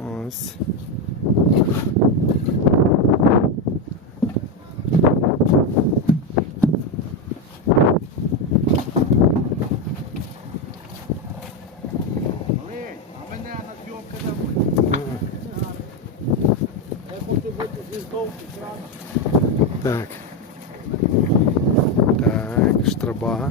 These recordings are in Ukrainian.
Ось. Так. Так, штраба.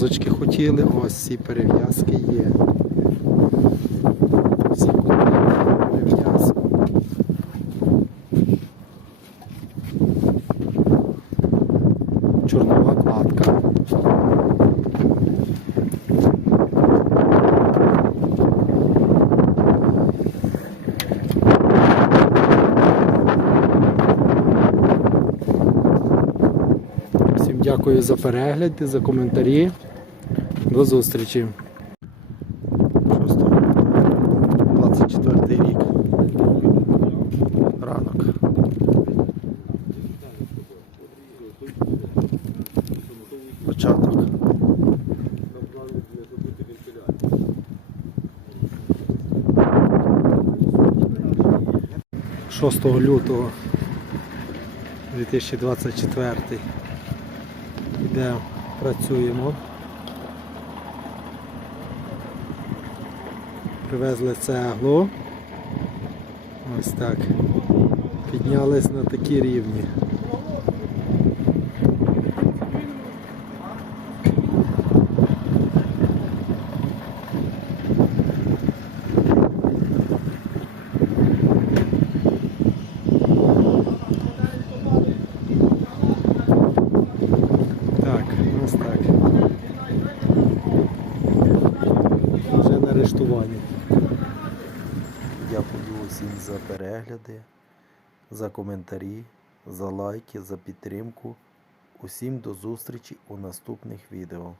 Перев'язочки хотіли. Ось ці перев'язки є. Всі купили перев'язку. Чорнова кладка. Дякую за перегляд, за коментарі. До зустрічі. 24 рік. Ранок. Початок. Шостого лютого 2024 Йдемо, працюємо. Привезли цеглу. Ось так. Піднялись на такі рівні. Вже на. Дякую усім за перегляди, за коментарі, за лайки, за підтримку. Усім до зустрічі у наступних відео.